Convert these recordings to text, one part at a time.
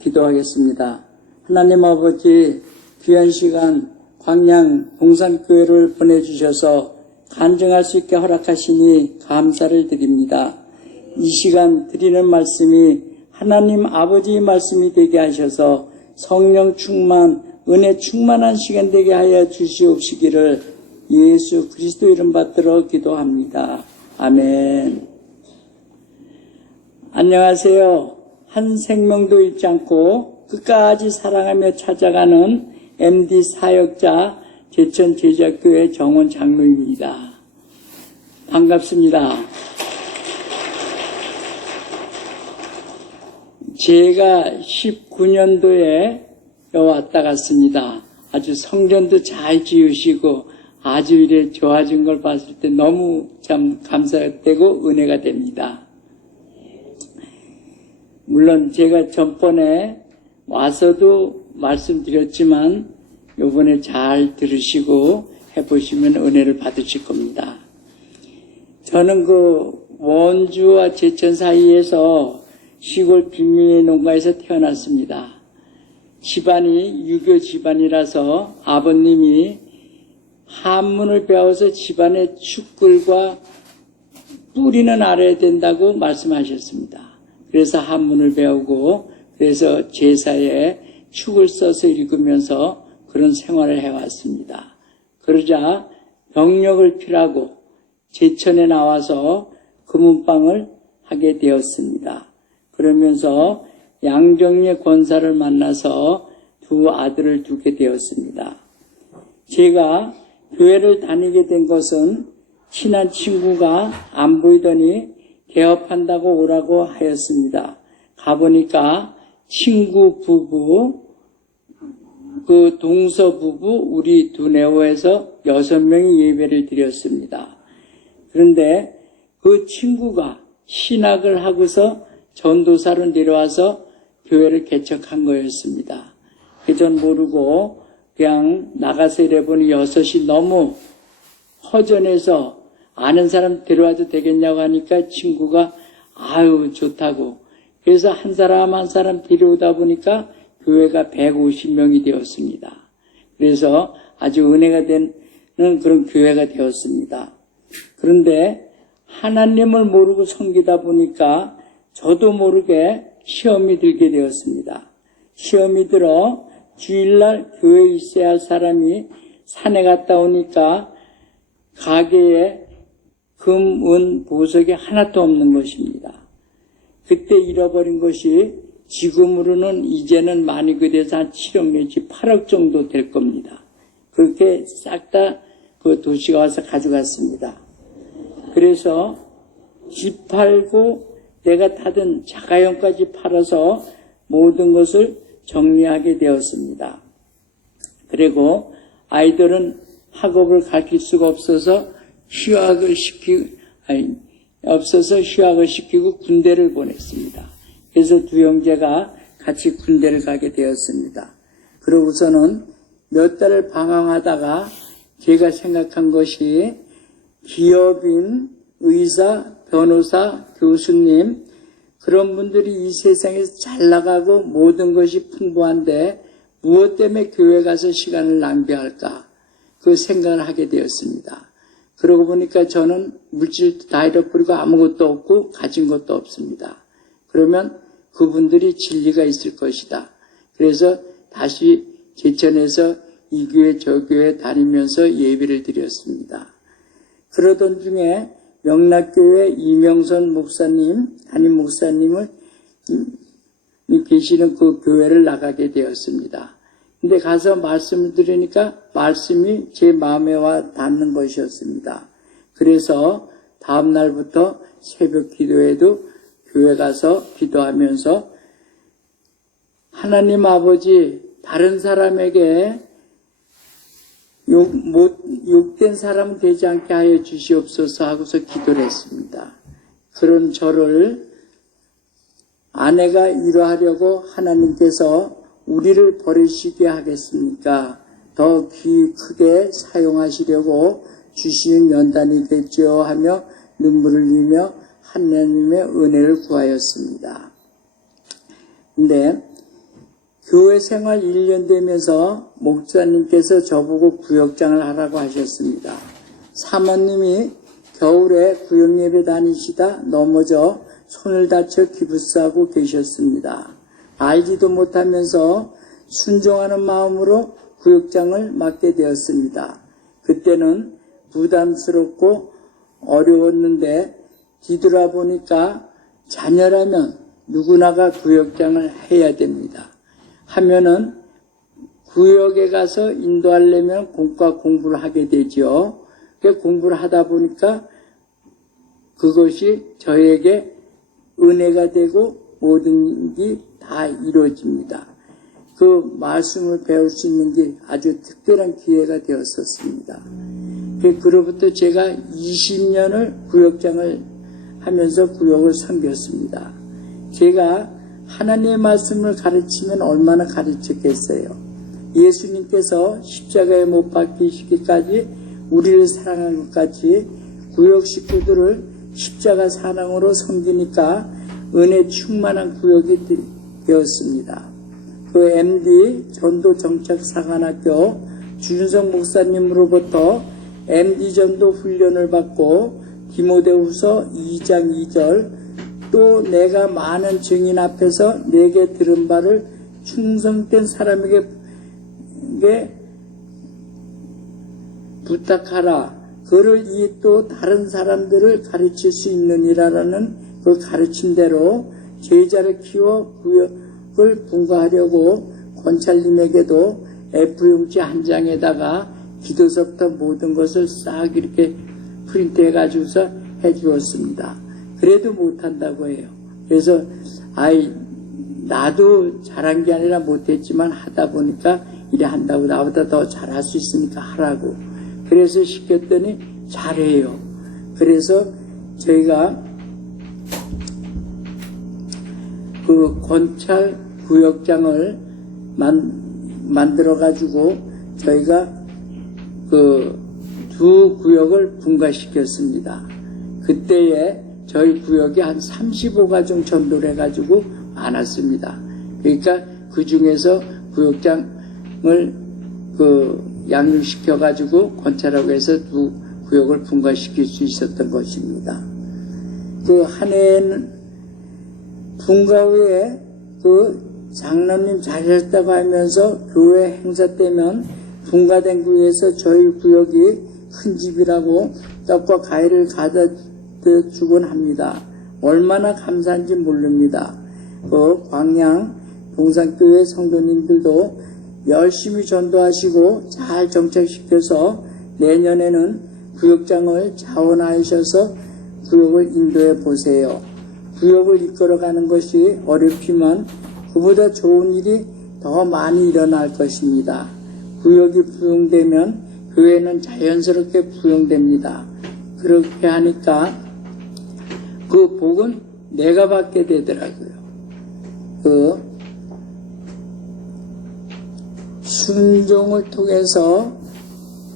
기도하겠습니다. 하나님 아버지, 귀한 시간 광양 봉산교회를 보내주셔서 간증할 수 있게 허락하시니 감사를 드립니다. 이 시간 드리는 말씀이 하나님 아버지의 말씀이 되게 하셔서 성령 충만, 은혜 충만한 시간 되게 하여 주시옵시기를 예수 그리스도 이름 받들어 기도합니다. 아멘. 안녕하세요. 한 생명도 잃지 않고 끝까지 사랑하며 찾아가는 MD 사역자 제천제자교회 정원 장로입니다. 반갑습니다. 제가 19년도에 왔다 갔습니다. 아주 성전도 잘 지으시고 아주 이래 좋아진 걸 봤을 때 너무 참 감사되고 은혜가 됩니다. 물론 제가 전번에 와서도 말씀드렸지만 이번에 잘 들으시고 해보시면 은혜를 받으실 겁니다. 저는 그 원주와 제천 사이에서 시골 빈민의 농가에서 태어났습니다. 집안이 유교 집안이라서 아버님이 한문을 배워서 집안의 축글과 뿌리는 알아야 된다고 말씀하셨습니다. 그래서 한문을 배우고 그래서 제사에 축을 써서 읽으면서 그런 생활을 해왔습니다. 그러자 병력을 필하고 제천에 나와서 금은방을 하게 되었습니다. 그러면서 양정리 권사를 만나서 두 아들을 두게 되었습니다. 제가 교회를 다니게 된 것은 친한 친구가 안 보이더니 개업한다고 오라고 하였습니다. 가보니까 친구 부부, 그 동서 부부, 우리 두뇌호에서 6명이 예배를 드렸습니다. 그런데 그 친구가 신학을 하고서 전도사로 내려와서 교회를 개척한 거였습니다. 그전 모르고 그냥 나가서 이래보니 6이 너무 허전해서 아는 사람 데려와도 되겠냐고 하니까 친구가 아유 좋다고. 그래서 한 사람 한 사람 데려오다 보니까 교회가 150명이 되었습니다. 그래서 아주 은혜가 되는 그런 교회가 되었습니다. 그런데 하나님을 모르고 섬기다 보니까 저도 모르게 시험이 들게 되었습니다. 시험이 들어 주일날 교회에 있어야 할 사람이 산에 갔다 오니까 가게에 금, 은, 보석이 하나도 없는 것입니다. 그때 잃어버린 것이 지금으로는 이제는 많이 그래서 한 7억 내지 8억 정도 될 겁니다. 그렇게 싹 다 그 도시가 와서 가져갔습니다. 그래서 집 팔고 내가 타던 자가용까지 팔아서 모든 것을 정리하게 되었습니다. 그리고 아이들은 학업을 가르칠 수가 없어서 휴학을 시키고 군대를 보냈습니다. 그래서 두 형제가 같이 군대를 가게 되었습니다. 그러고서는 몇 달을 방황하다가 제가 생각한 것이 기업인, 의사, 변호사, 교수님 그런 분들이 이 세상에서 잘 나가고 모든 것이 풍부한데 무엇 때문에 교회 가서 시간을 낭비할까 그 생각을 하게 되었습니다. 그러고 보니까 저는 물질도 다 잃어버리고 아무것도 없고 가진 것도 없습니다. 그러면 그분들이 진리가 있을 것이다. 그래서 다시 제천에서 이 교회 저 교회 다니면서 예배를 드렸습니다. 그러던 중에 명락교회 이명선 목사님, 담임 목사님을 계시는 그 교회를 나가게 되었습니다. 근데 가서 말씀을 들으니까 말씀이 제 마음에 와 닿는 것이었습니다. 그래서 다음 날부터 새벽 기도에도 교회 가서 기도하면서 하나님 아버지 다른 사람에게 욕된 사람은 되지 않게 하여 주시옵소서 하고서 기도를 했습니다. 그런 저를 아내가 이러하려고 하나님께서 우리를 버리시게 하겠습니까? 더 귀 크게 사용하시려고 주시는 연단이겠죠 하며 눈물을 흘리며 하나님의 은혜를 구하였습니다. 근데 교회 생활 1년 되면서 목사님께서 저보고 구역장을 하라고 하셨습니다. 사모님이 겨울에 구역예배 다니시다 넘어져 손을 다쳐 기부스하고 계셨습니다. 알지도 못하면서 순종하는 마음으로 구역장을 맡게 되었습니다. 그때는 부담스럽고 어려웠는데 뒤돌아보니까 자녀라면 누구나가 구역장을 해야 됩니다. 하면은 구역에 가서 인도하려면 공과 공부를 하게 되죠. 공부를 하다 보니까 그것이 저에게 은혜가 되고 모든 게 다 이루어집니다. 그 말씀을 배울 수 있는 게 아주 특별한 기회가 되었었습니다. 그로부터 제가 20년을 구역장을 하면서 구역을 섬겼습니다. 제가 하나님의 말씀을 가르치면 얼마나 가르쳤겠어요. 예수님께서 십자가에 못 박히시기까지 우리를 사랑한 것 같이 구역 식구들을 십자가 사랑으로 섬기니까 은혜 충만한 구역이 되었습니다. 그 MD 전도 정착 사관학교 주윤석 목사님으로부터 MD 전도 훈련을 받고 디모데후서 2장 2절 또 내가 많은 증인 앞에서 내게 들은 바를 충성된 사람에게 부탁하라. 그를 이 또 다른 사람들을 가르칠 수 있느니라라는 그 가르침대로 제자를 키워 구역을 분과하려고 권찰님에게도 F 용지 한 장에다가 기도서부터 모든 것을 싹 이렇게 프린트해가지고서 해주었습니다. 그래도 못한다고 해요. 그래서 나도 잘한 게 아니라 못했지만 하다 보니까 이래 한다고 나보다 더 잘할 수 있으니까 하라고. 그래서 시켰더니 잘해요. 그래서 저희가 그 권찰 구역장을 만들어가지고 저희가 그 두 구역을 분가시켰습니다. 그때에 저희 구역이 한 35가정 전도를 해가지고 많았습니다. 그러니까 그 중에서 구역장을 양육시켜가지고 권찰하고 해서 두 구역을 분가시킬 수 있었던 것입니다. 그 한 해에는 분가 후에 장로님 잘하셨다고 하면서 교회 행사 때면 분가된 구역에서 저희 구역이 큰 집이라고 떡과 과일을 가져 주곤 합니다. 얼마나 감사한지 모릅니다. 광양 동산교회 성도님들도 열심히 전도하시고 잘 정착시켜서 내년에는 구역장을 자원하셔서 구역을 인도해 보세요. 구역을 이끌어가는 것이 어렵지만 그보다 좋은 일이 더 많이 일어날 것입니다. 구역이 부흥되면 교회는 자연스럽게 부흥됩니다. 그렇게 하니까 그 복은 내가 받게 되더라고요. 순종을 통해서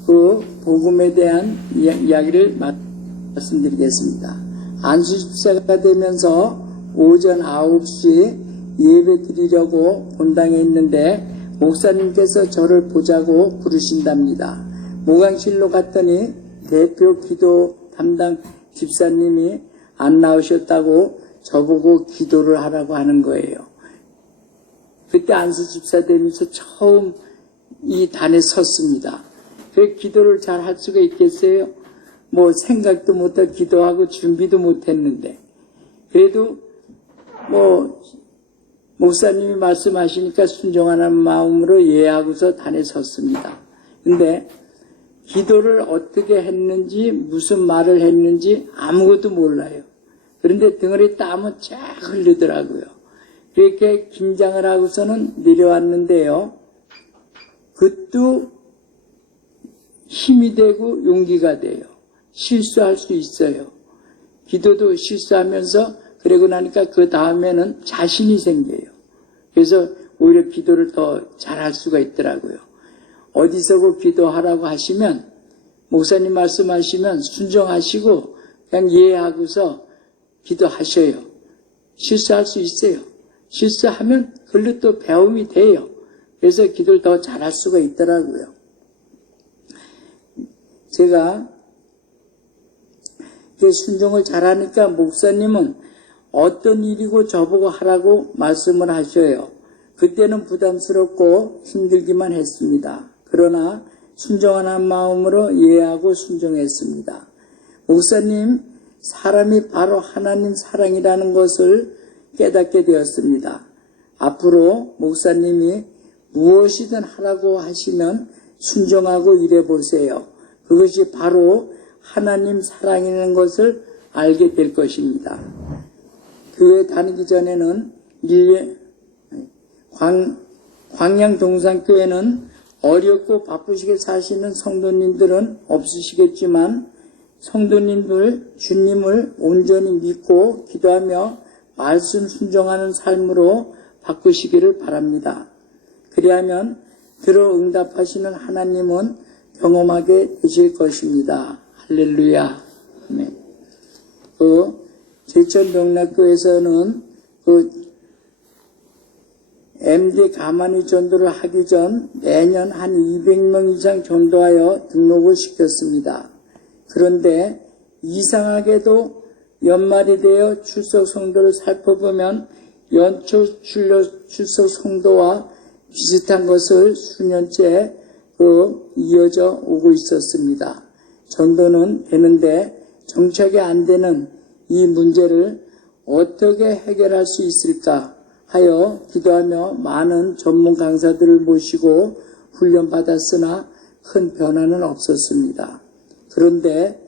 그 복음에 대한 이야기를 말씀드리겠습니다. 안수집사가 되면서 오전 9시 예배 드리려고 본당에 있는데 목사님께서 저를 보자고 부르신답니다. 모강실로 갔더니 대표 기도 담당 집사님이 안 나오셨다고 저보고 기도를 하라고 하는 거예요. 그때 안수집사 되면서 처음 이 단에 섰습니다. 그 기도를 잘 할 수가 있겠어요? 생각도 못하고 기도하고 준비도 못했는데 그래도 목사님이 말씀하시니까 순종하는 마음으로 예하고서 단에 섰습니다. 근데 기도를 어떻게 했는지 무슨 말을 했는지 아무것도 몰라요. 그런데 등을에 땀은 쫙 흐르더라고요. 그렇게 긴장을 하고서는 내려왔는데요. 그것도 힘이 되고 용기가 돼요. 실수할 수 있어요. 기도도 실수하면서 그러고 나니까 그 다음에는 자신이 생겨요. 그래서 오히려 기도를 더 잘할 수가 있더라고요. 어디서 기도하라고 하시면 목사님 말씀하시면 순종하시고 그냥 이해하고서 기도하셔요. 실수할 수 있어요. 실수하면 그걸로 또 배움이 돼요. 그래서 기도를 더 잘할 수가 있더라고요. 제가 순종을 잘하니까 목사님은 어떤 일이고 저보고 하라고 말씀을 하셔요. 그때는 부담스럽고 힘들기만 했습니다. 그러나 순종하는 마음으로 이해하고 순종했습니다. 목사님, 사람이 바로 하나님 사랑이라는 것을 깨닫게 되었습니다. 앞으로 목사님이 무엇이든 하라고 하시면 순종하고 일해보세요. 그것이 바로 하나님 사랑이라는 것을 알게 될 것입니다. 교회 다니기 전에는 광양동산교회는 어렵고 바쁘시게 사시는 성도님들은 없으시겠지만 성도님들 주님을 온전히 믿고 기도하며 말씀 순종하는 삶으로 바꾸시기를 바랍니다. 그리하면 들어 응답하시는 하나님은 경험하게 되실 것입니다. 할렐루야. 아멘. 제천명락교에서는 MD 가만히 전도를 하기 전 매년 한 200명 이상 전도하여 등록을 시켰습니다. 그런데 이상하게도 연말이 되어 출석 성도를 살펴보면 연초 출석 성도와 비슷한 것을 수년째 이어져 오고 있었습니다. 전도는 되는데 정착이 안 되는 이 문제를 어떻게 해결할 수 있을까 하여 기도하며 많은 전문 강사들을 모시고 훈련받았으나 큰 변화는 없었습니다. 그런데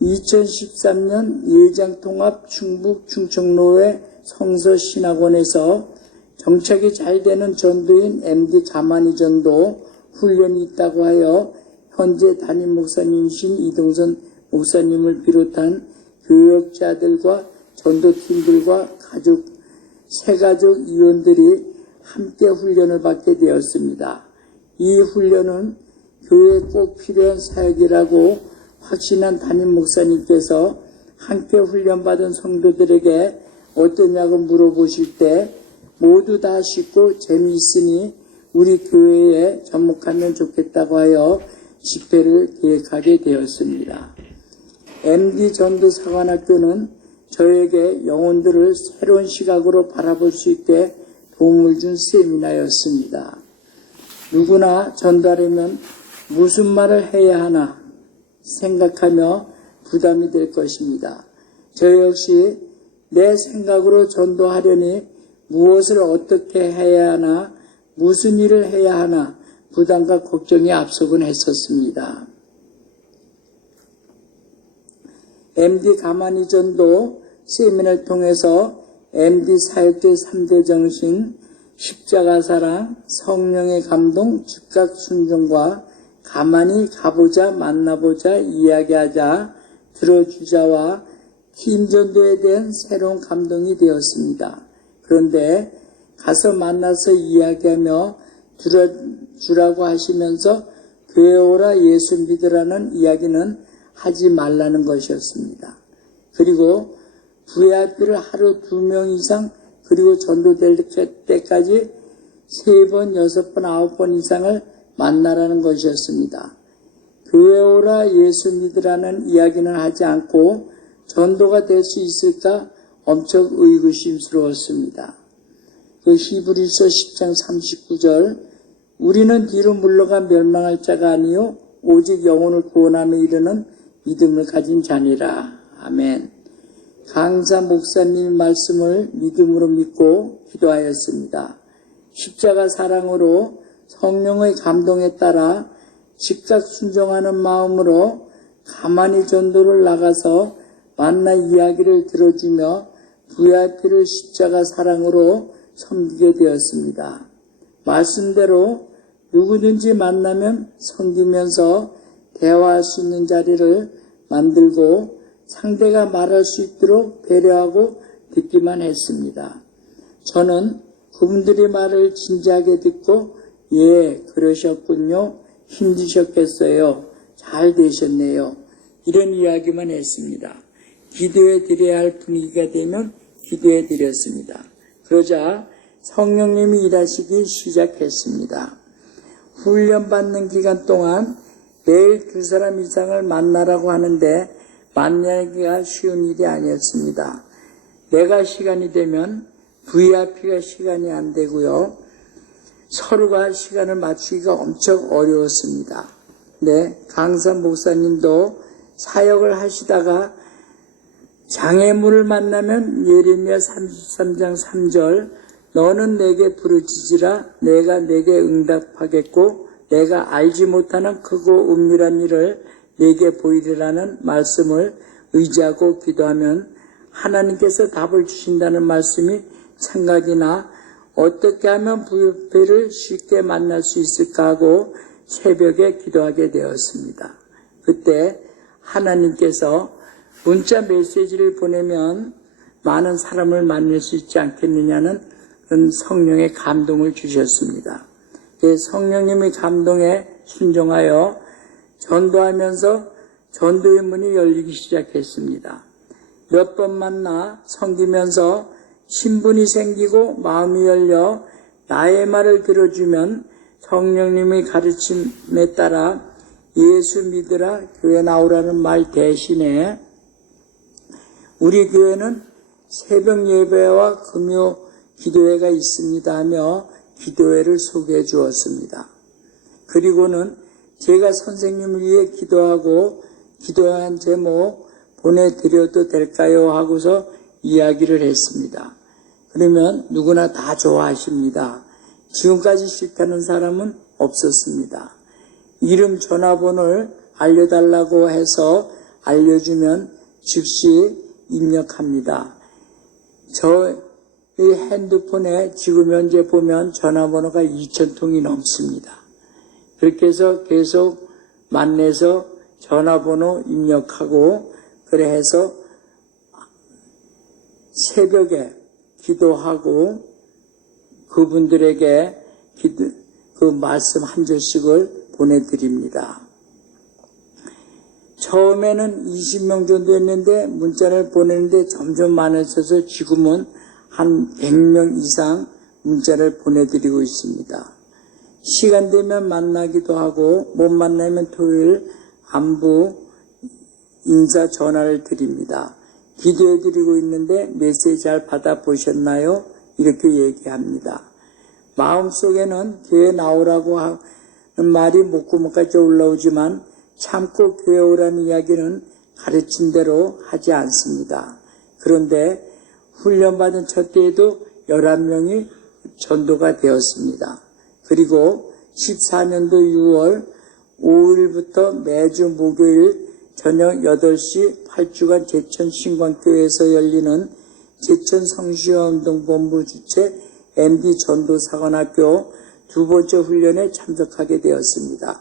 2013년 예장통합 충북 충청로회 성서신학원에서 정착이 잘 되는 전도인 MD 가만히 전도 훈련이 있다고 하여 현재 담임 목사님이신 이동선 목사님을 비롯한 교역자들과 전도팀들과 새가족 위원들이 함께 훈련을 받게 되었습니다. 이 훈련은 교회에 꼭 필요한 사역이라고 확신한 담임 목사님께서 함께 훈련받은 성도들에게 어떠냐고 물어보실 때 모두 다 쉽고 재미있으니 우리 교회에 접목하면 좋겠다고 하여 집회를 계획하게 되었습니다. MD 전도사관학교는 저에게 영혼들을 새로운 시각으로 바라볼 수 있게 도움을 준 세미나였습니다. 누구나 전도하려면 무슨 말을 해야 하나 생각하며 부담이 될 것입니다. 저 역시 내 생각으로 전도하려니 무엇을 어떻게 해야 하나, 무슨 일을 해야 하나 부담과 걱정이 앞서곤 했었습니다. MD 가만히 전도 세미나를 통해서 MD 사역제 3대 정신, 십자가 사랑, 성령의 감동, 즉각 순종과 가만히 가보자, 만나보자, 이야기하자, 들어주자와 팀 전도에 대한 새로운 감동이 되었습니다. 그런데 가서 만나서 이야기하며 들어주라고 하시면서 교회 오라 예수 믿으라는 이야기는 하지 말라는 것이었습니다. 그리고 VIP를 하루 2명 이상 그리고 전도될 때까지 3번, 6번, 9번 이상을 만나라는 것이었습니다. 교회 오라 예수 믿으라는 이야기는 하지 않고 전도가 될 수 있을까 엄청 의구심스러웠습니다. 히브리서 10장 39절 우리는 뒤로 물러가 멸망할 자가 아니요 오직 영혼을 구원하며 이르는 믿음을 가진 자니라. 아멘. 강사 목사님의 말씀을 믿음으로 믿고 기도하였습니다. 십자가 사랑으로 성령의 감동에 따라 즉각 순종하는 마음으로 가만히 전도를 나가서 만나 이야기를 들어주며 VIP를 십자가 사랑으로 섬기게 되었습니다. 말씀대로 누구든지 만나면 섬기면서 대화할 수 있는 자리를 만들고 상대가 말할 수 있도록 배려하고 듣기만 했습니다. 저는 그분들의 말을 진지하게 듣고 예, 그러셨군요. 힘드셨겠어요. 잘 되셨네요. 이런 이야기만 했습니다. 기도해 드려야 할 분위기가 되면 기도해 드렸습니다. 그러자 성령님이 일하시기 시작했습니다. 훈련받는 기간 동안 매일 두 사람 이상을 만나라고 하는데 만나기가 쉬운 일이 아니었습니다. 내가 시간이 되면 VIP가 시간이 안 되고요. 서로가 시간을 맞추기가 엄청 어려웠습니다. 네, 강사 목사님도 사역을 하시다가 장애물을 만나면 예레미야 33장 3절 너는 내게 부르짖으라 내가 내게 응답하겠고 내가 알지 못하는 크고 은밀한 일을 내게 보이리라는 말씀을 의지하고 기도하면 하나님께서 답을 주신다는 말씀이 생각이나 어떻게 하면 부패를 쉽게 만날 수 있을까 하고 새벽에 기도하게 되었습니다. 그때 하나님께서 문자 메시지를 보내면 많은 사람을 만날 수 있지 않겠느냐는 그런 성령의 감동을 주셨습니다. 성령님의 감동에 순종하여 전도하면서 전도의 문이 열리기 시작했습니다. 몇 번 만나 섬기면서 신분이 생기고 마음이 열려 나의 말을 들어주면 성령님의 가르침에 따라 예수 믿으라 교회 나오라는 말 대신에 우리 교회는 새벽 예배와 금요 기도회가 있습니다 하며 기도회를 소개해 주었습니다. 그리고는 제가 선생님을 위해 기도하고 기도한 제목 보내드려도 될까요? 하고서 이야기를 했습니다. 그러면 누구나 다 좋아하십니다. 지금까지 싫다는 사람은 없었습니다. 이름 전화번호를 알려달라고 해서 알려주면 즉시 입력합니다. 저의 핸드폰에 지금 현재 보면 전화번호가 2,000통이 넘습니다. 그렇게 해서 계속 만나서 전화번호 입력하고 그래 해서 새벽에 기도하고 그분들에게 그 말씀 한 절씩을 보내드립니다. 처음에는 20명 정도 했는데 문자를 보내는데 점점 많아져서 지금은 한 100명 이상 문자를 보내드리고 있습니다. 시간 되면 만나기도 하고 못 만나면 토요일 안부 인사 전화를 드립니다. 기도해드리고 있는데 메시지 잘 받아보셨나요? 이렇게 얘기합니다. 마음속에는 교회 나오라고 하는 말이 목구멍까지 올라오지만 참고 교회 오라는 이야기는 가르친 대로 하지 않습니다. 그런데 훈련받은 첫 때에도 11명이 전도가 되었습니다. 그리고 14년도 6월 5일부터 매주 목요일 저녁 8시 8주간 제천 신광교회에서 열리는 제천 성시화운동본부 주최 MD 전도사관학교 두 번째 훈련에 참석하게 되었습니다.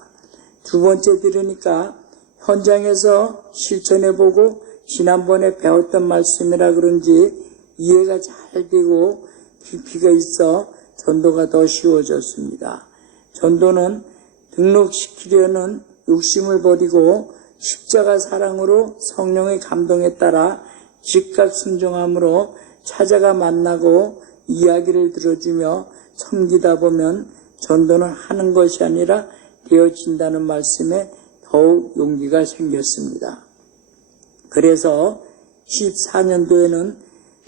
두 번째 들으니까 현장에서 실천해보고 지난번에 배웠던 말씀이라 그런지 이해가 잘 되고 깊이가 있어 전도가 더 쉬워졌습니다. 전도는 등록시키려는 욕심을 버리고 십자가 사랑으로 성령의 감동에 따라 즉각 순종함으로 찾아가 만나고 이야기를 들어주며 섬기다 보면 전도는 하는 것이 아니라 되어진다는 말씀에 더욱 용기가 생겼습니다. 그래서 14년도에는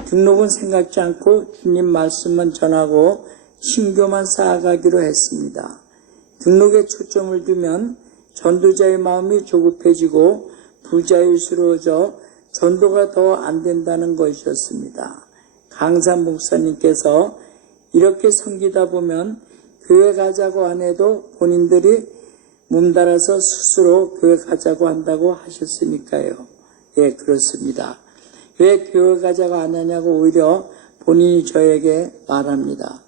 등록은 생각지 않고 주님 말씀만 전하고 신교만 쌓아가기로 했습니다. 등록에 초점을 두면 전도자의 마음이 조급해지고 부자유스러워져 전도가 더 안 된다는 것이었습니다. 강사 목사님께서 이렇게 섬기다 보면 교회 가자고 안 해도 본인들이 몸달아서 스스로 교회 가자고 한다고 하셨으니까요. 예, 그렇습니다. 왜 교회 가자고 안 하냐고 오히려 본인이 저에게 말합니다.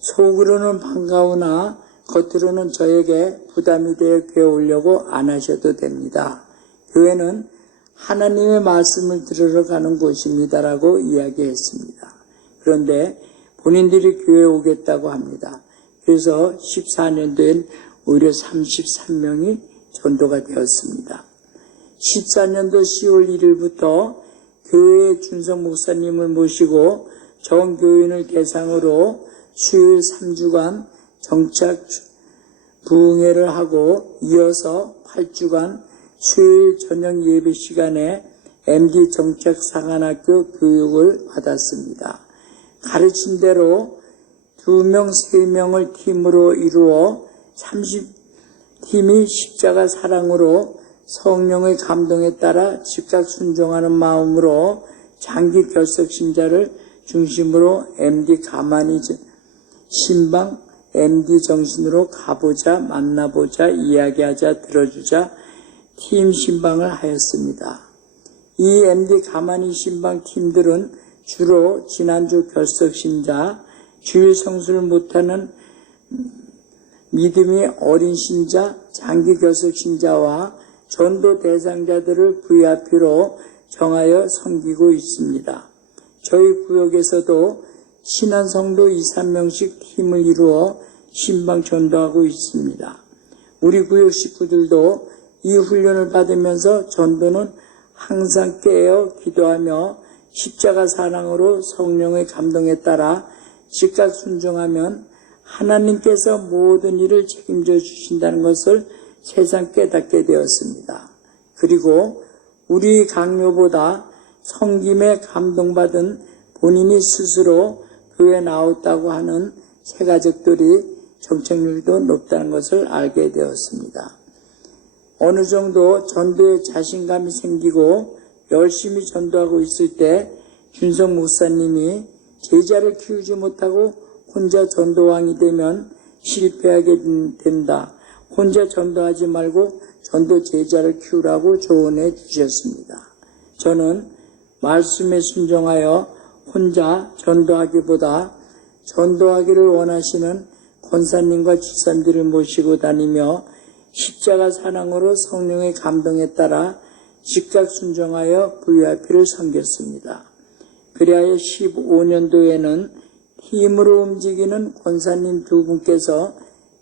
속으로는 반가우나 겉으로는 저에게 부담이 되어 교회 오려고 안 하셔도 됩니다. 교회는 하나님의 말씀을 들으러 가는 곳입니다라고 이야기했습니다. 그런데 본인들이 교회에 오겠다고 합니다. 그래서 14년도엔 오히려 33명이 전도가 되었습니다. 14년도 10월 1일부터 교회의 준성 목사님을 모시고 정교인을 대상으로 수요일 3주간 정착 부흥회를 하고 이어서 8주간 수요일 저녁 예배 시간에 MD 정착 상한학교 교육을 받았습니다. 가르친 대로 2명, 3명을 팀으로 이루어 30팀이 십자가 사랑으로 성령의 감동에 따라 즉각 순종하는 마음으로 장기 결석 신자를 중심으로 MD 가만히 신방 MD 정신으로 가보자, 만나보자, 이야기하자, 들어주자 팀 신방을 하였습니다. 이 MD 가만히 신방 팀들은 주로 지난주 결석 신자, 주일 성수를 못하는 믿음이 어린 신자, 장기 결석 신자와 전도 대상자들을 VIP로 정하여 섬기고 있습니다. 저희 구역에서도 신한 성도 2, 3명씩 팀을 이루어 신방 전도하고 있습니다. 우리 구역 식구들도 이 훈련을 받으면서 전도는 항상 깨어 기도하며 십자가 사랑으로 성령의 감동에 따라 즉각 순종하면 하나님께서 모든 일을 책임져 주신다는 것을 세상 깨닫게 되었습니다. 그리고 우리 강요보다 성김에 감동받은 본인이 스스로 교회에 나왔다고 하는 새가족들이 정착률도 높다는 것을 알게 되었습니다. 어느 정도 전도에 자신감이 생기고 열심히 전도하고 있을 때 준성 목사님이 제자를 키우지 못하고 혼자 전도왕이 되면 실패하게 된다. 혼자 전도하지 말고 전도 제자를 키우라고 조언해 주셨습니다. 저는 말씀에 순종하여 혼자 전도하기보다 전도하기를 원하시는 권사님과 지사님들을 모시고 다니며 십자가 사랑으로 성령의 감동에 따라 즉각 순종하여 VIP를 섬겼습니다. 그리하여 15년도에는 팀으로 움직이는 권사님 2분께서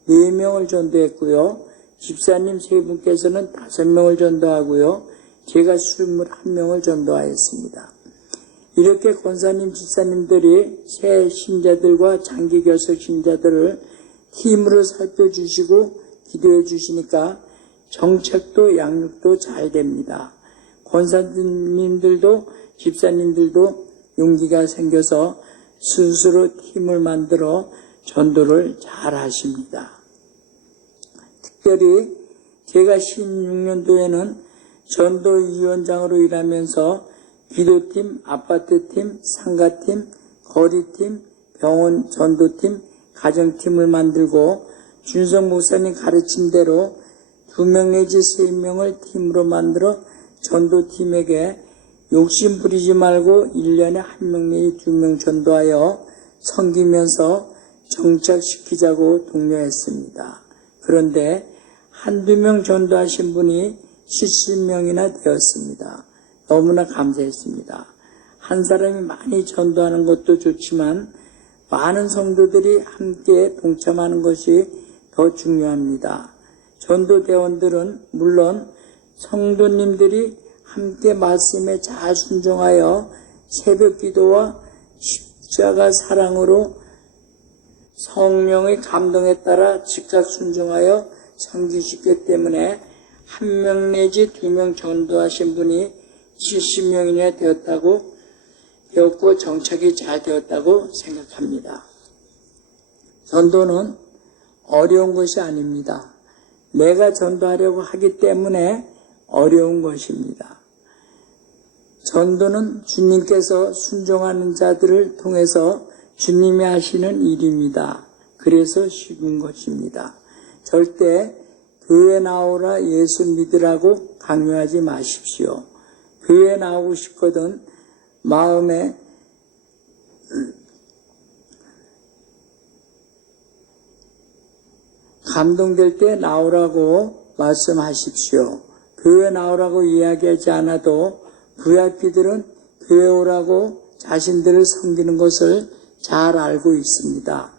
4명을 전도했고요. 집사님 3분께서는 5명을 전도하고요. 제가 21명을 전도하였습니다. 이렇게 권사님, 집사님들이 새 신자들과 장기 결석 신자들을 팀으로 살펴주시고 기도해 주시니까 정책도 양육도 잘 됩니다. 권사님들도 집사님들도 용기가 생겨서 스스로 팀을 만들어 전도를 잘 하십니다. 특별히 제가 16년도에는 전도위원장으로 일하면서 기도팀, 아파트팀, 상가팀, 거리팀, 병원 전도팀, 가정팀을 만들고 준성 목사님 가르친 대로 2명 내지 3명을 팀으로 만들어 전도팀에게 욕심 부리지 말고 1년에 1명 내지 2명 전도하여 섬기면서 정착시키자고 독려했습니다. 그런데 한두 명 전도하신 분이 70명이나 되었습니다. 너무나 감사했습니다. 한 사람이 많이 전도하는 것도 좋지만 많은 성도들이 함께 동참하는 것이 더 중요합니다. 전도대원들은 물론 성도님들이 함께 말씀에 잘 순종하여 새벽 기도와 십자가 사랑으로 성령의 감동에 따라 즉각 순종하여 섬기시기 때문에 1명 내지 2명 전도하신 분이 70명이나 되었고 정착이 잘 되었다고 생각합니다. 전도는 어려운 것이 아닙니다. 내가 전도하려고 하기 때문에 어려운 것입니다. 전도는 주님께서 순종하는 자들을 통해서 주님이 하시는 일입니다. 그래서 쉬운 것입니다. 절대 교회 나오라 예수 믿으라고 강요하지 마십시오. 교회 나오고 싶거든 마음에 감동될 때 나오라고 말씀하십시오. 교회 나오라고 이야기하지 않아도 VIP들은 교회 오라고 자신들을 섬기는 것을 잘 알고 있습니다.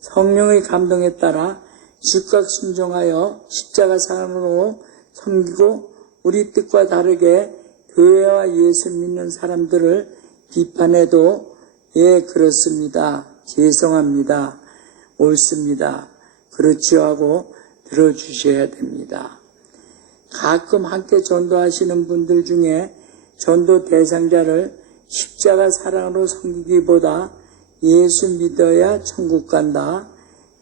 성령의 감동에 따라 즉각 순종하여 십자가 사랑으로 섬기고 우리 뜻과 다르게 교회와 예수 믿는 사람들을 비판해도 예, 그렇습니다. 죄송합니다. 옳습니다. 그렇지요 하고 들어주셔야 됩니다. 가끔 함께 전도하시는 분들 중에 전도 대상자를 십자가 사랑으로 섬기기보다 예수 믿어야 천국 간다,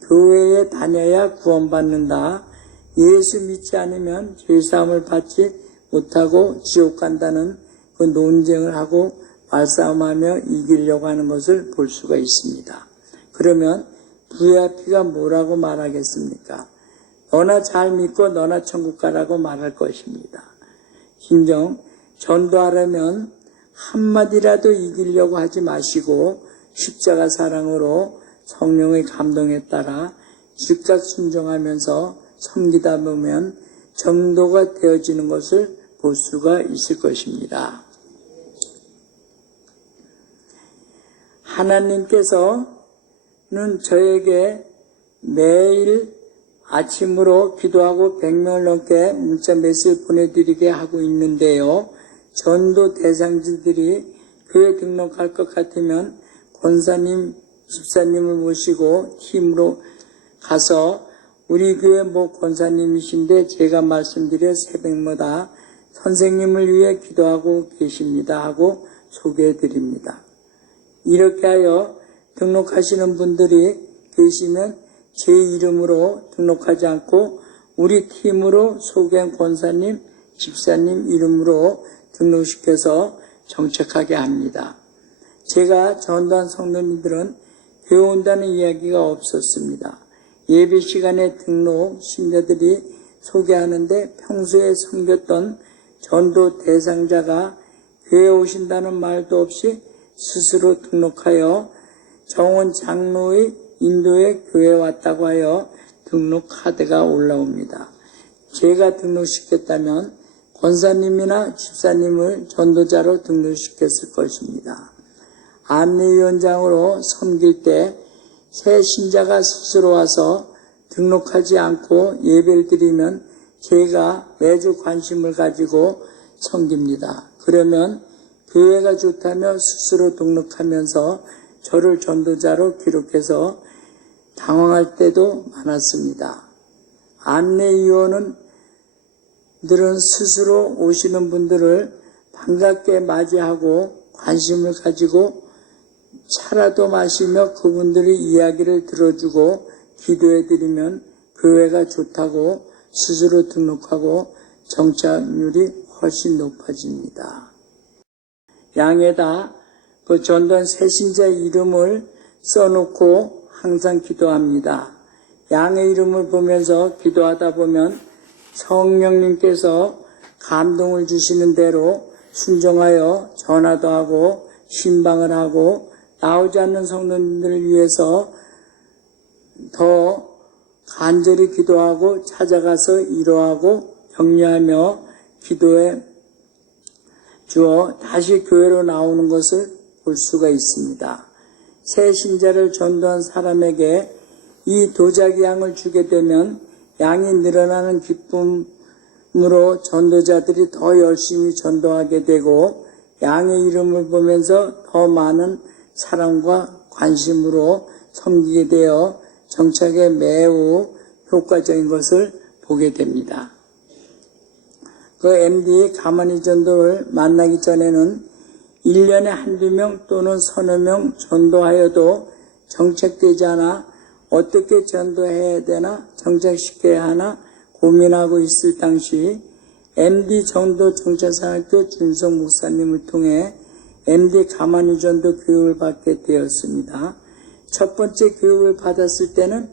교회에 다녀야 구원받는다, 예수 믿지 않으면 죄사함을 받지 못하고 지옥 간다는 그 논쟁을 하고 말싸움하며 이기려고 하는 것을 볼 수가 있습니다. 그러면 VIP가 뭐라고 말하겠습니까? 너나 잘 믿고 너나 천국 가라고 말할 것입니다. 진정 전도하려면 한마디라도 이기려고 하지 마시고 십자가 사랑으로 성령의 감동에 따라 즉각 순종하면서 섬기다 보면 전도가 되어지는 것을 볼 수가 있을 것입니다. 하나님께서는 저에게 매일 아침으로 기도하고 100명을 넘게 문자 메시지 보내드리게 하고 있는데요. 전도 대상자들이 교회 등록할 것 같으면 권사님, 집사님을 모시고 팀으로 가서 우리 교회 뭐 권사님이신데 제가 말씀드려 새벽마다 선생님을 위해 기도하고 계십니다 하고 소개해드립니다. 이렇게 하여 등록하시는 분들이 계시면 제 이름으로 등록하지 않고 우리 팀으로 소개한 권사님, 집사님 이름으로 등록시켜서 정착하게 합니다. 제가 전도한 성도님들은 교회 온다는 이야기가 없었습니다. 예배 시간에 등록 신녀들이 소개하는데 평소에 섬겼던 전도 대상자가 교회에 오신다는 말도 없이 스스로 등록하여 정원 장로의 인도에 교회에 왔다고 하여 등록 카드가 올라옵니다. 제가 등록시켰다면 권사님이나 집사님을 전도자로 등록시켰을 것입니다. 안내위원장으로 섬길 때 새 신자가 스스로 와서 등록하지 않고 예배를 드리면 제가 매주 관심을 가지고 섬깁니다. 그러면 교회가 좋다며 스스로 등록하면서 저를 전도자로 기록해서 당황할 때도 많았습니다. 안내위원은 들은 스스로 오시는 분들을 반갑게 맞이하고 관심을 가지고 차라도 마시며 그분들의 이야기를 들어주고 기도해드리면 교회가 좋다고 스스로 등록하고 정착률이 훨씬 높아집니다. 양에다 그 전도한 새신자 이름을 써놓고 항상 기도합니다. 양의 이름을 보면서 기도하다 보면 성령님께서 감동을 주시는 대로 순종하여 전화도 하고 신방을 하고 나오지 않는 성도님들을 위해서 더 간절히 기도하고 찾아가서 위로하고 격려하며 기도해 주어 다시 교회로 나오는 것을 볼 수가 있습니다. 새 신자를 전도한 사람에게 이 도자기 양을 주게 되면 양이 늘어나는 기쁨으로 전도자들이 더 열심히 전도하게 되고 양의 이름을 보면서 더 많은 사랑과 관심으로 섬기게 되어 정착에 매우 효과적인 것을 보게 됩니다. 그 MD 가만히 전도를 만나기 전에는 1년에 한두 명 또는 서너 명 전도하여도 정착되지 않아 어떻게 전도해야 되나 정착시켜야 하나 고민하고 있을 당시 MD 전도 정착사학교 준성 목사님을 통해 MD 가만히 전도 교육을 받게 되었습니다. 첫 번째 교육을 받았을 때는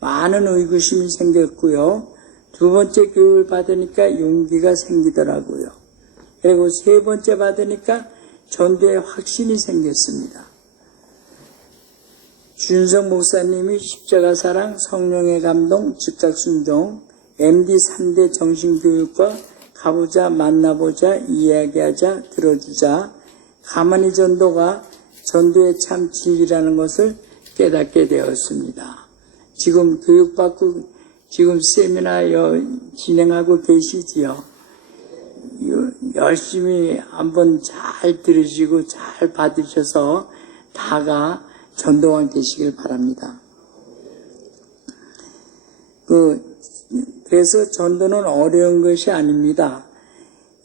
많은 의구심이 생겼고요. 두 번째 교육을 받으니까 용기가 생기더라고요. 그리고 세 번째 받으니까 전도에 확신이 생겼습니다. 준성 목사님이 십자가 사랑, 성령의 감동, 즉각 순종, MD 3대 정신교육과 가보자, 만나보자, 이야기하자, 들어주자, 가만히 전도가 전도의 참 진리라는 것을 깨닫게 되었습니다. 지금 교육받고 지금 세미나 진행하고 계시지요. 열심히 한번 잘 들으시고 잘 받으셔서 다가 전도왕 되시길 바랍니다. 그래서 전도는 어려운 것이 아닙니다.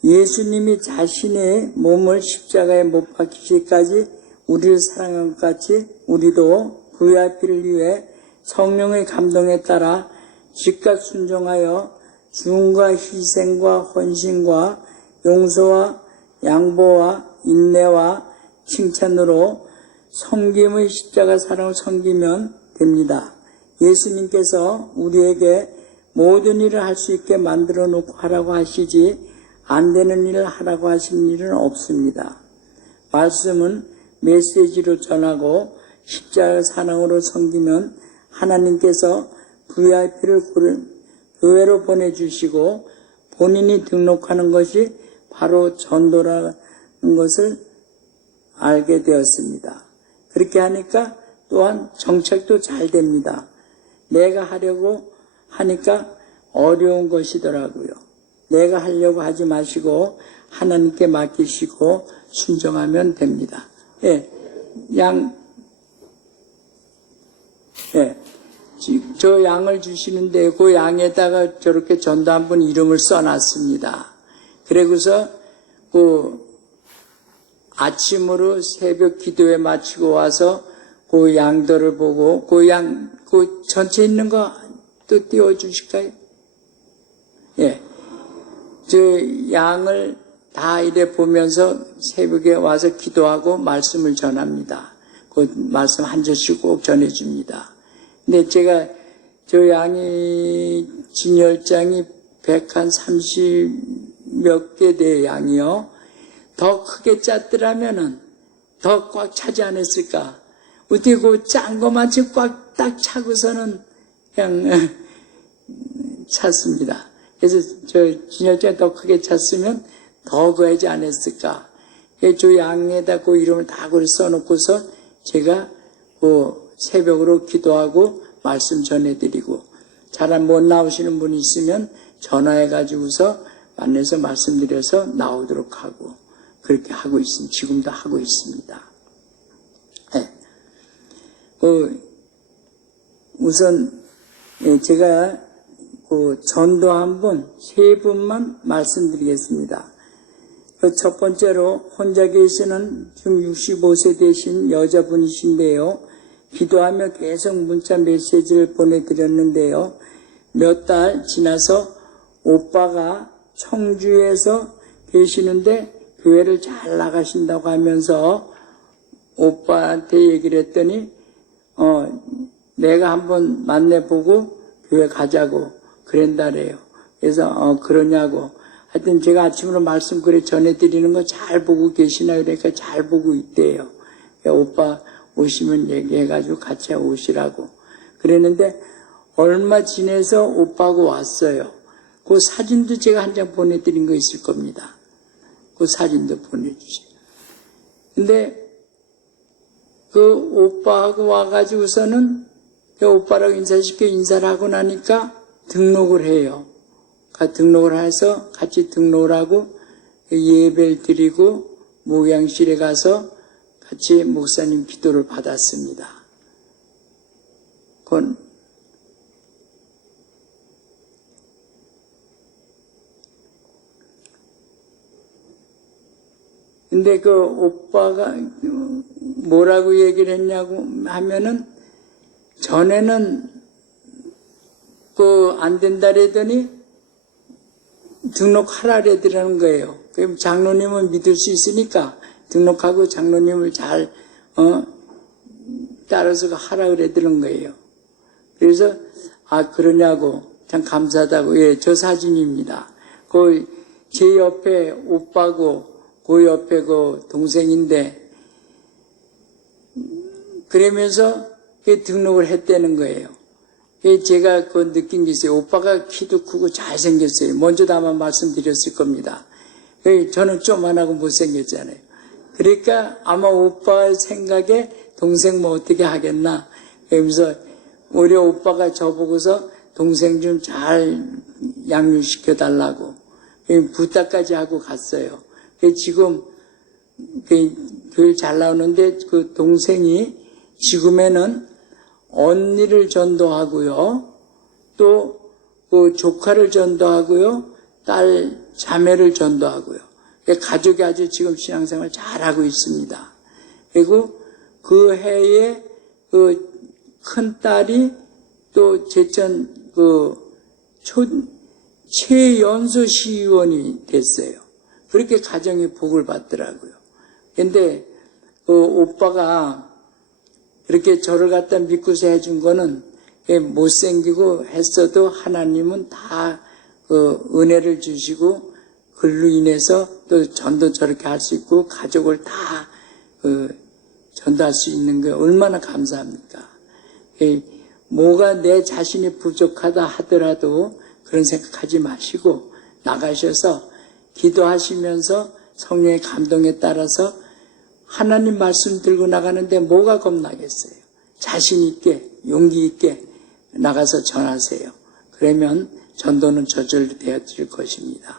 예수님이 자신의 몸을 십자가에 못 박히기까지 우리를 사랑한 것 같이 우리도 VIP를 위해 성령의 감동에 따라 즉각 순종하여 죽음과 희생과 헌신과 용서와 양보와 인내와 칭찬으로 섬김의 십자가 사랑을 섬기면 됩니다. 예수님께서 우리에게 모든 일을 할 수 있게 만들어 놓고 하라고 하시지 안 되는 일을 하라고 하시는 일은 없습니다. 말씀은 메시지로 전하고 십자가 사랑으로 섬기면 하나님께서 VIP를 교회로 보내주시고 본인이 등록하는 것이 바로 전도라는 것을 알게 되었습니다. 그렇게 하니까 또한 정책도 잘 됩니다. 내가 하려고 하니까 어려운 것이더라고요. 내가 하려고 하지 마시고 하나님께 맡기시고 순종하면 됩니다. 저 양을 주시는데 그 양에다가 저렇게 전도한 분 이름을 써놨습니다. 그러고서 아침으로 새벽 기도회 마치고 와서 그 양들을 보고 그 전체 있는 거 또 띄워주실까요? 저 양을 다 이래 보면서 새벽에 와서 기도하고 말씀을 전합니다. 그 말씀 한 절씩 꼭 전해줍니다. 근데 제가 저 양이 진열장이 130몇 개 돼 양이요. 더 크게 짰더라면은 더 꽉 차지 않았을까? 어떻게 그 짠 거만치 꽉 딱 차고서는 그냥 찼습니다. 그래서 저 진열장이 더 크게 찼으면 더 거하지 않았을까? 저 양에다 그 이름을 다 써놓고서 제가 새벽으로 기도하고 말씀 전해드리고 잘 못 나오시는 분이 있으면 전화해가지고서 만나서 말씀드려서 나오도록 하고 그렇게 하고 있습니다. 지금도 하고 있습니다. 우선 제가 전도한 분, 3분만 말씀드리겠습니다. 첫 번째로 혼자 계시는 지금 65세 되신 여자분이신데요. 기도하며 계속 문자 메시지를 보내드렸는데요. 몇 달 지나서 오빠가 청주에서 계시는데 교회를 잘 나가신다고 하면서 오빠한테 얘기를 했더니 내가 한번 만나보고 교회 가자고 그런다래요. 그래서 그러냐고. 하여튼 제가 아침으로 말씀 그래 전해드리는 거 잘 보고 계시나 그러니까 잘 보고 있대요. 오빠 오시면 얘기해가지고 같이 오시라고 그랬는데 얼마 지내서 오빠하고 왔어요. 그 사진도 제가 한 장 보내드린 거 있을 겁니다. 그 사진도 보내주세요. 근데 그 오빠하고 와가지고서는 그 오빠라고 인사를 하고 나니까 등록을 해요. 등록을 해서 같이 등록을 하고 예배를 드리고 목양실에 가서 같이 목사님 기도를 받았습니다. 근데 그 오빠가 뭐라고 얘기를 했냐고 하면은 전에는 안 된다 그러더니 등록하라 그러더라는 거예요. 그럼 장로님은 믿을 수 있으니까 등록하고 장로님을 잘 따라서 하라 그러더라는 거예요. 그래서 그러냐고 참 감사하다고. 저 사진입니다. 제 옆에 오빠고 그 옆에 동생인데 그러면서 등록을 했다는 거예요. 제가 느낀 게 있어요. 오빠가 키도 크고 잘생겼어요. 먼저도 아마 말씀드렸을 겁니다. 저는 조만하고 못생겼잖아요. 그러니까 아마 오빠 생각에 동생 어떻게 하겠나. 그러면서 우리 오빠가 저보고서 동생 좀 잘 양육시켜달라고 부탁까지 하고 갔어요. 지금 교회 잘 나오는데 그 동생이 지금에는 언니를 전도하고요. 또 그 조카를 전도하고요. 딸, 자매를 전도하고요. 가족이 아주 지금 신앙생활 잘하고 있습니다. 그리고 그 해에 그 큰 딸이 또 제천 최연소 시의원이 됐어요. 그렇게 가정이 복을 받더라고요. 근데 오빠가 그렇게 저를 갖다 믿고서 해준 거는 못생기고 했어도 하나님은 다 은혜를 주시고 그로 인해서 또 전도 저렇게 할 수 있고 가족을 다 전도할 수 있는 게 얼마나 감사합니까? 뭐가 내 자신이 부족하다 하더라도 그런 생각하지 마시고 나가셔서 기도하시면서 성령의 감동에 따라서 하나님 말씀 들고 나가는데 뭐가 겁나겠어요? 자신 있게 용기 있게 나가서 전하세요. 그러면 전도는 저절로 되어질 것입니다.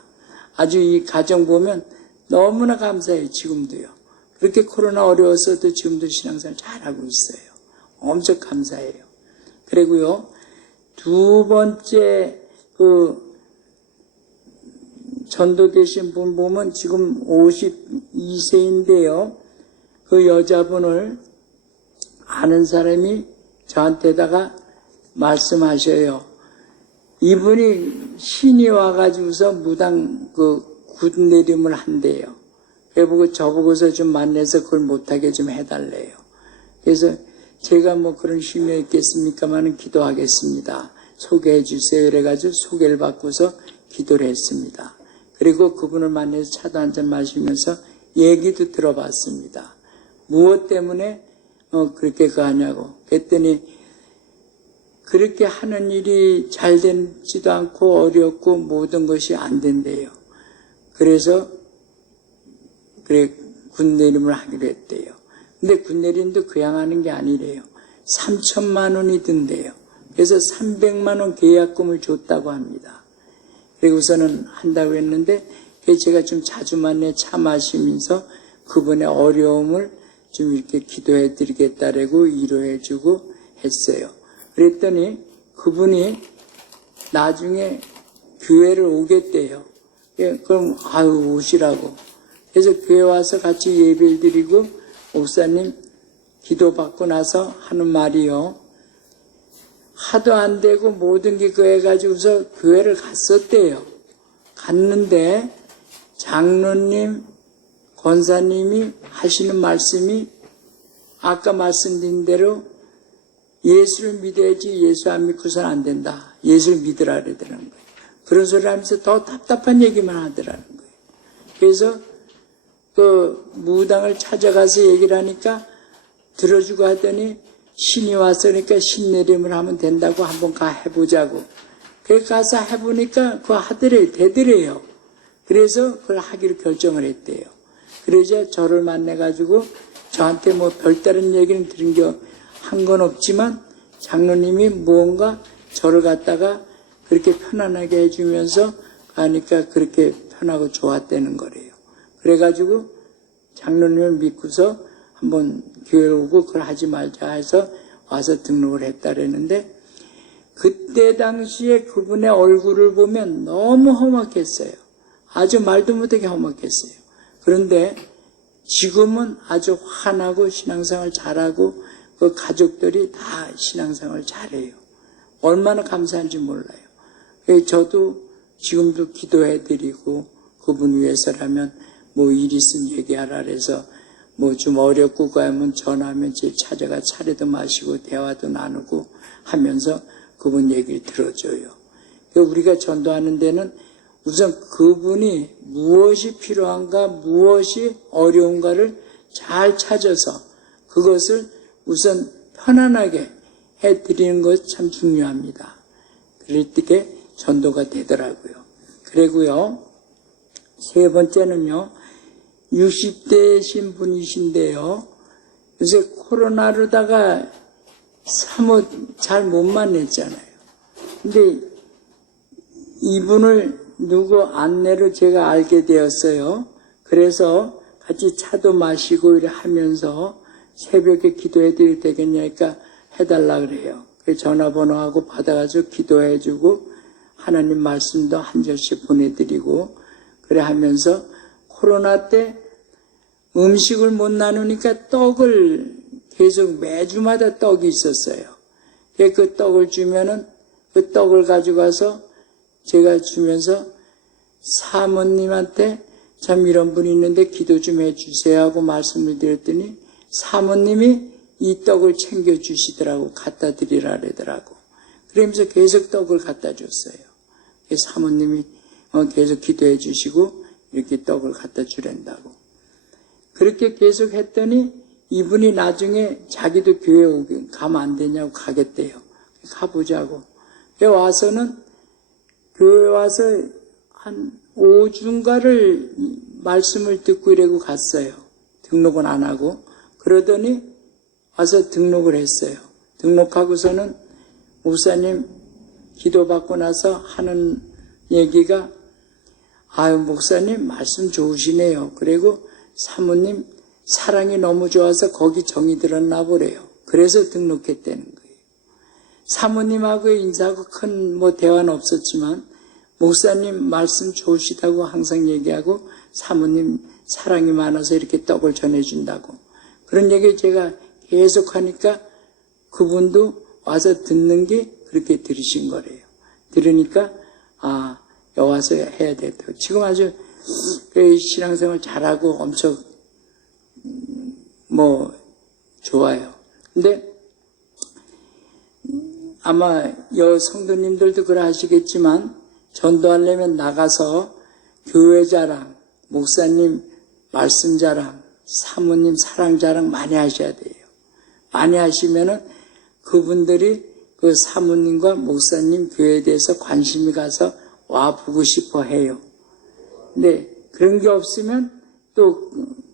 아주 이 가정 보면 너무나 감사해요. 지금도요. 그렇게 코로나 어려웠어도 지금도 신앙생활 잘하고 있어요. 엄청 감사해요. 그리고요, 두 번째 전도되신 분 보면 지금 52세인데요. 그 여자분을 아는 사람이 저한테다가 말씀하셔요. 이분이 신이 와가지고서 무당 굿 내림을 한대요. 그래보고 저보고서 좀 만나서 그걸 못하게 좀 해달래요. 그래서 제가 뭐 그런 힘이 있겠습니까만은 기도하겠습니다. 소개해 주세요. 그래가지고 소개를 받고서 기도를 했습니다. 그리고 그분을 만나서 차도 한잔 마시면서 얘기도 들어봤습니다. 무엇 때문에 그렇게 하냐고. 그랬더니 그렇게 하는 일이 잘 되지도 않고 어렵고 모든 것이 안 된대요. 그래서 그래 굿내림을 하기로 했대요. 근데 굿내림도 그냥 하는 게 아니래요. 3천만 원이 든대요. 그래서 300만 원 계약금을 줬다고 합니다. 그리고서는 한다고 했는데 제가 좀 자주 만나 차 마시면서 그분의 어려움을 좀 이렇게 기도해 드리겠다라고 위로해 주고 했어요. 그랬더니 그분이 나중에 교회를 오겠대요. 그럼 오시라고. 그래서 교회 와서 같이 예배를 드리고 목사님 기도받고 나서 하는 말이요. 하도 안 되고 모든 게 그거 해가지고서 교회를 갔었대요. 갔는데 장로님, 권사님이 하시는 말씀이 아까 말씀드린 대로 예수를 믿어야지 예수 안 믿고서는 안 된다. 예수를 믿으라 그러더라는 거예요. 그런 소리를 하면서 더 답답한 얘기만 하더라는 거예요. 그래서 그 무당을 찾아가서 얘기를 하니까 들어주고 하더니 신이 와서 그러니까 신내림을 하면 된다고 한번 가 해보자고. 그래서 가서 해보니까 그거 하더래요. 되더래요. 그래서 그걸 하기로 결정을 했대요. 그러자 저를 만나가지고 저한테 뭐 별다른 얘기는 들은 게 한 건 없지만 장로님이 무언가 저를 갖다가 그렇게 편안하게 해주면서 가니까 그렇게 편하고 좋았다는 거래요. 그래가지고 장로님을 믿고서 한번 교회 오고 그걸 하지 말자 해서 와서 등록을 했다 그랬는데 그때 당시에 그분의 얼굴을 보면 너무 험악했어요. 아주 말도 못하게 험악했어요. 그런데 지금은 아주 환하고 신앙생활 잘하고 그 가족들이 다 신앙생활 잘해요. 얼마나 감사한지 몰라요. 저도 지금도 기도해드리고 그분 위해서라면 뭐 일 있으면 얘기하라 그래서 뭐 좀 어렵고 가면 전화하면 제 찾아가 차례도 마시고 대화도 나누고 하면서 그분 얘기를 들어줘요. 우리가 전도하는 데는 우선 그분이 무엇이 필요한가 무엇이 어려운가를 잘 찾아서 그것을 우선 편안하게 해드리는 것이 참 중요합니다. 그럴 때 전도가 되더라고요. 그리고요, 세 번째는요, 60대신 분이신데요, 요새 코로나로다가 사뭇 잘 못 만났잖아요. 근데 이분을 누구 안내로 제가 알게 되었어요. 그래서 같이 차도 마시고 이래 하면서 새벽에 기도해 드릴 되겠냐니까 해달라 그래요. 그 전화번호하고 받아가지고 기도해주고 하나님 말씀도 한 절씩 보내드리고 그래 하면서 코로나 때 음식을 못 나누니까 떡을 계속 매주마다 떡이 있었어요. 그 떡을 주면은 그 떡을 가져가서 제가 주면서 사모님한테 참 이런 분이 있는데 기도 좀 해주세요 하고 말씀을 드렸더니 사모님이 이 떡을 챙겨주시더라고. 갖다 드리라 그러더라고. 그러면서 계속 떡을 갖다 줬어요. 사모님이 계속 기도해 주시고 이렇게 떡을 갖다 주랜다고. 그렇게 계속 했더니 이분이 나중에 자기도 교회 가면 안 되냐고 가겠대요. 가보자고. 와서는 교회 와서 한 5주인가를 말씀을 듣고 이러고 갔어요. 등록은 안 하고. 그러더니 와서 등록을 했어요. 등록하고서는 목사님 기도받고 나서 하는 얘기가 아유 목사님 말씀 좋으시네요. 그리고 사모님 사랑이 너무 좋아서 거기 정이 들었나 보래요. 그래서 등록했다는 거예요. 사모님하고의 인사하고 큰 대화는 없었지만 목사님 말씀 좋으시다고 항상 얘기하고 사모님 사랑이 많아서 이렇게 떡을 전해준다고 그런 얘기를 제가 계속 하니까 그분도 와서 듣는 게 그렇게 들으신 거래요. 들으니까 여기 와서 해야 되겠다고. 지금 아주 신앙생활 잘하고 엄청 좋아요. 근데 아마 성도님들도 그래 하시겠지만 전도하려면 나가서 교회 자랑, 목사님 말씀 자랑, 사모님 사랑 자랑 많이 하셔야 돼요. 많이 하시면은 그분들이 그 사모님과 목사님 교회에 대해서 관심이 가서 와 보고 싶어 해요. 근데 그런 게 없으면 또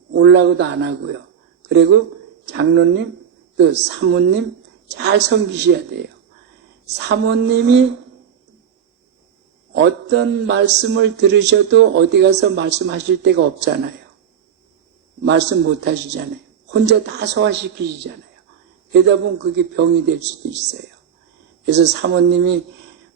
올라고도 안 하고요. 그리고 장로님, 또 사모님 잘 섬기셔야 돼요. 사모님이 어떤 말씀을 들으셔도 어디 가서 말씀하실 데가 없잖아요. 말씀 못 하시잖아요. 혼자 다 소화시키시잖아요. 그러다 보면 그게 병이 될 수도 있어요. 그래서 사모님이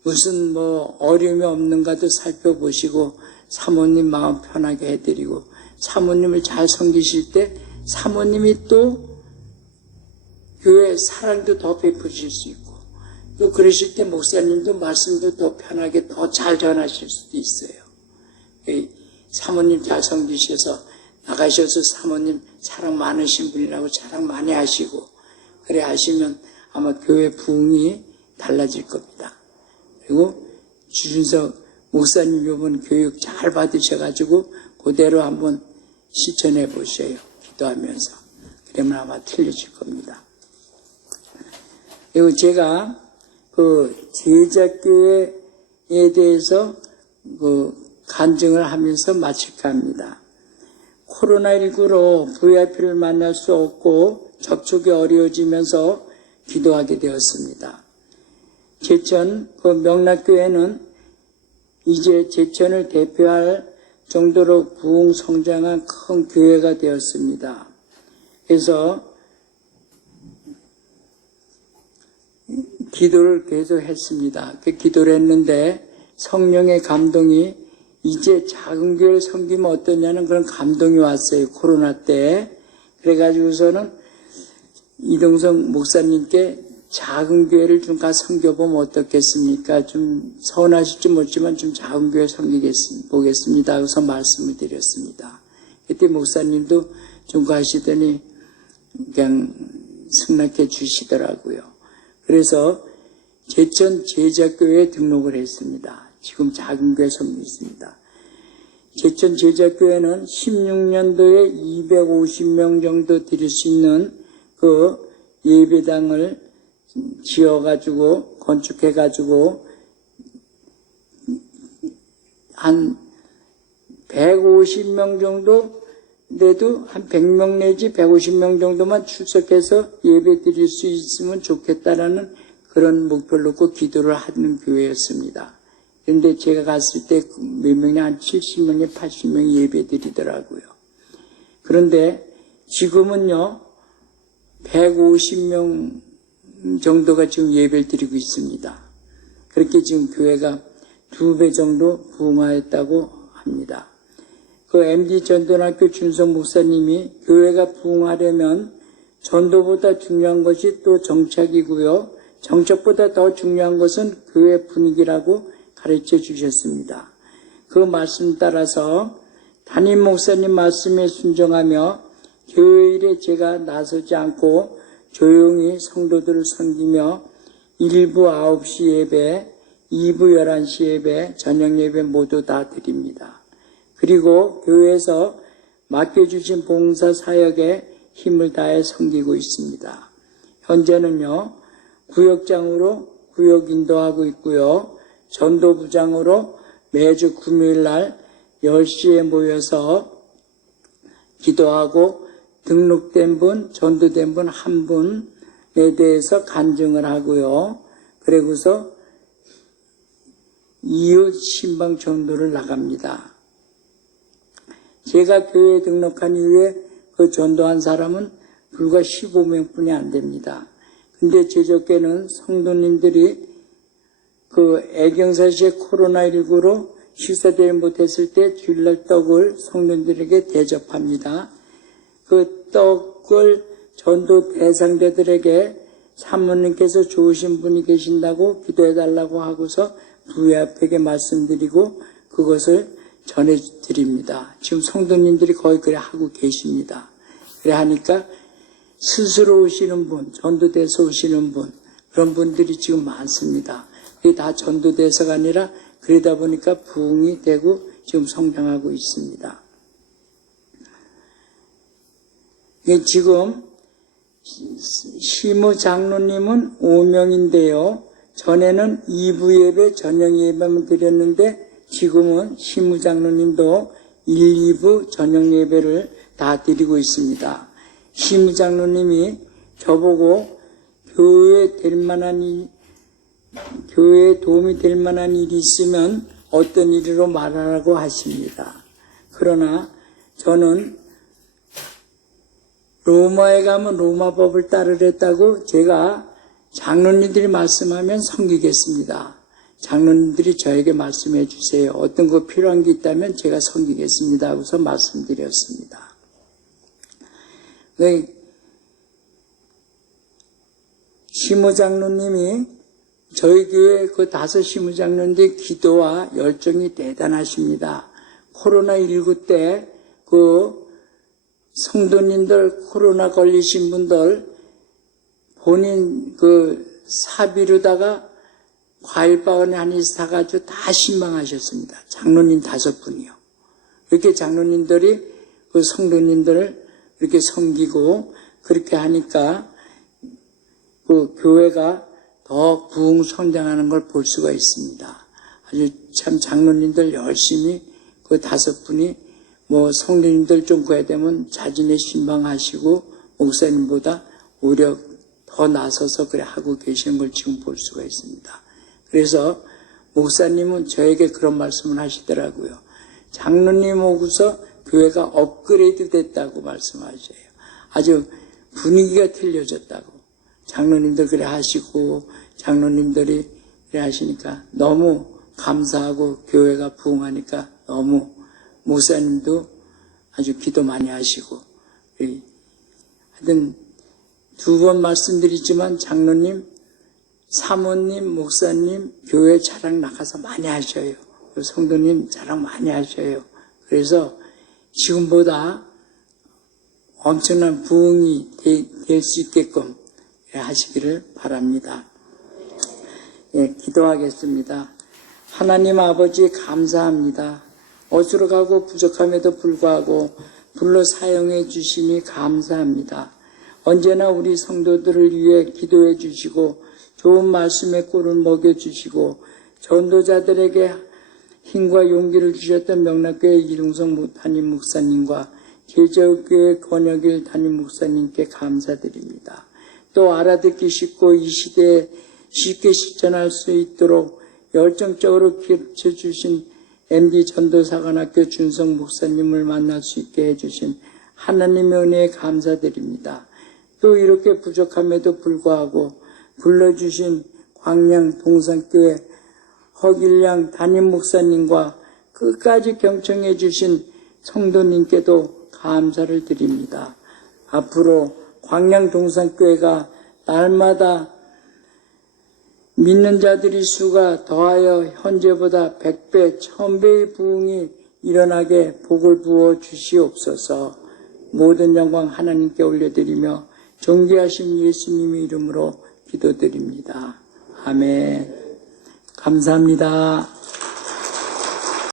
무슨 어려움이 없는가도 살펴보시고 사모님 마음 편하게 해드리고 사모님을 잘 섬기실 때 사모님이 또 교회 사랑도 더 베푸실 수 있고 또 그러실 때 목사님도 말씀도 더 편하게 더 잘 전하실 수도 있어요. 사모님 잘 섬기셔서 나가셔서 사모님 사랑 많으신 분이라고 자랑 많이 하시고 그래 하시면 아마 교회 부흥이 달라질 겁니다. 그리고 주준석 목사님 이번 교육 잘 받으셔가지고 그대로 한번 실천해 보셔요. 기도하면서. 그러면 아마 틀려질 겁니다. 그리고 제가 그 제자교회에 대해서 간증을 하면서 마칠까 합니다. 코로나19로 VIP를 만날 수 없고 접촉이 어려워지면서 기도하게 되었습니다. 제천 명락교회는 이제 제천을 대표할 정도로 부흥 성장한 큰 교회가 되었습니다. 그래서 기도를 계속 했습니다. 그 기도를 했는데 성령의 감동이 이제 작은 교회를 섬기면 어떠냐는 그런 감동이 왔어요. 코로나 때. 그래가지고서는 이동성 목사님께 작은 교회를 좀 가서 섬겨보면 어떻겠습니까? 좀 서운하실지 모르지만 좀 작은 교회 섬기보겠습니다. 하고서 말씀을 드렸습니다. 그때 목사님도 좀 가시더니 그냥 승낙해 주시더라고요. 그래서 제천 제자교회에 등록을 했습니다. 지금 작은 교회 섬기고 있습니다. 제천 제자교회는 16년도에 250명 정도 드릴 수 있는 그 예배당을 지어가지고 건축해가지고 한 150명 정도인데도 한 100명 내지 150명 정도만 출석해서 예배 드릴 수 있으면 좋겠다라는 그런 목표를 놓고 기도를 하는 교회였습니다. 그런데 제가 갔을 때 몇 명이 한 70명에 80명이 예배 드리더라고요. 그런데 지금은요, 150명 정도가 지금 예배를 드리고 있습니다. 그렇게 지금 교회가 2배 정도 부흥하였다고 합니다. 그 MD 전도학교 준성 목사님이 교회가 부흥하려면 전도보다 중요한 것이 또 정착이고요. 정착보다 더 중요한 것은 교회 분위기라고 가르쳐 주셨습니다. 그 말씀 따라서 담임 목사님 말씀에 순종하며 교회 일에 제가 나서지 않고 조용히 성도들을 섬기며 1부 9시 예배, 2부 11시 예배, 저녁 예배 모두 다 드립니다. 그리고 교회에서 맡겨주신 봉사 사역에 힘을 다해 섬기고 있습니다. 현재는요, 구역장으로 구역 인도하고 있고요. 전도부장으로 매주 금요일 날 10시에 모여서 기도하고 등록된 분, 전도된 분 한 분에 대해서 간증을 하고요. 그리고서 이웃 신방 전도를 나갑니다. 제가 교회에 등록한 이후에 그 전도한 사람은 불과 15명뿐이 안 됩니다. 근데 제적께는 성도님들이 그 애경사시에 코로나19로 식사대회 못했을 때 주일날 떡을 성도님들에게 대접합니다. 그 떡을 전도 대상자들에게 사모님께서 좋으신 분이 계신다고 기도해달라고 하고서 부회 앞에게 말씀드리고 그것을 전해드립니다. 지금 성도님들이 거의 그래 하고 계십니다. 그래 하니까 스스로 오시는 분, 전도돼서 오시는 분, 그런 분들이 지금 많습니다. 그게 다 전도돼서가 아니라 그러다 보니까 부흥이 되고 지금 성장하고 있습니다. 지금 시무 장로님은 5명인데요. 전에는 2부 예배, 저녁 예배만 드렸는데 지금은 시무 장로님도 1, 2부 저녁 예배를 다 드리고 있습니다. 시무 장로님이 저보고 교회에 도움이 될 만한 일이 있으면 어떤 일으로 말하라고 하십니다. 그러나 저는 로마에 가면 로마법을 따르랬다고 제가 장로님들이 말씀하면 섬기겠습니다. 장로님들이 저에게 말씀해 주세요. 어떤 거 필요한 게 있다면 제가 섬기겠습니다 하고서 말씀드렸습니다. 시무 장로님이 저희 교회 그 5 시무 장로님들 기도와 열정이 대단하십니다. 코로나19 때 그 성도님들 코로나 걸리신 분들 본인 그 사비로다가 과일바구니 한 일 사가지고 다 신방하셨습니다. 장로님 5분이요. 이렇게 장로님들이 그 성도님들을 이렇게 섬기고 그렇게 하니까 그 교회가 더 부흥 성장하는 걸 볼 수가 있습니다. 아주 참 장로님들 열심히 그 5분이 뭐 성도님들 좀 구해야 되면 자진의 신방하시고 목사님보다 오히려 더 나서서 그래 하고 계시는 걸 지금 볼 수가 있습니다. 그래서 목사님은 저에게 그런 말씀을 하시더라고요. 장로님 오고서 교회가 업그레이드 됐다고 말씀하셔요. 아주 분위기가 틀려졌다고. 장로님들 그래 하시고 장로님들이 그래 하시니까 너무 감사하고 교회가 부흥하니까 너무 목사님도 아주 기도 많이 하시고 하여튼 2번 말씀드리지만 장로님, 사모님, 목사님 교회 자랑 나가서 많이 하셔요. 성도님 자랑 많이 하셔요. 그래서 지금보다 엄청난 부흥이 될 수 있게끔 하시기를 바랍니다. 예, 기도하겠습니다. 하나님 아버지 감사합니다. 어수룩하고 부족함에도 불구하고 불러 사용해 주시니 감사합니다. 언제나 우리 성도들을 위해 기도해 주시고 좋은 말씀의 꿀을 먹여주시고 전도자들에게 힘과 용기를 주셨던 명락교회 이동성 담임 목사님과 제자교회 권혁일 담임 목사님께 감사드립니다. 또 알아듣기 쉽고 이 시대에 쉽게 실천할 수 있도록 열정적으로 가르쳐주신 MD 전도사관학교 준성 목사님을 만날 수 있게 해주신 하나님의 은혜에 감사드립니다. 또 이렇게 부족함에도 불구하고 불러주신 광양 동산교회 허길량 담임 목사님과 끝까지 경청해 주신 성도님께도 감사를 드립니다. 앞으로 광양 동산교회가 날마다 믿는 자들의 수가 더하여 현재보다 100배, 1000배의 부흥이 일어나게 복을 부어 주시옵소서. 모든 영광 하나님께 올려드리며 존귀하신 예수님의 이름으로 기도드립니다. 아멘. 감사합니다.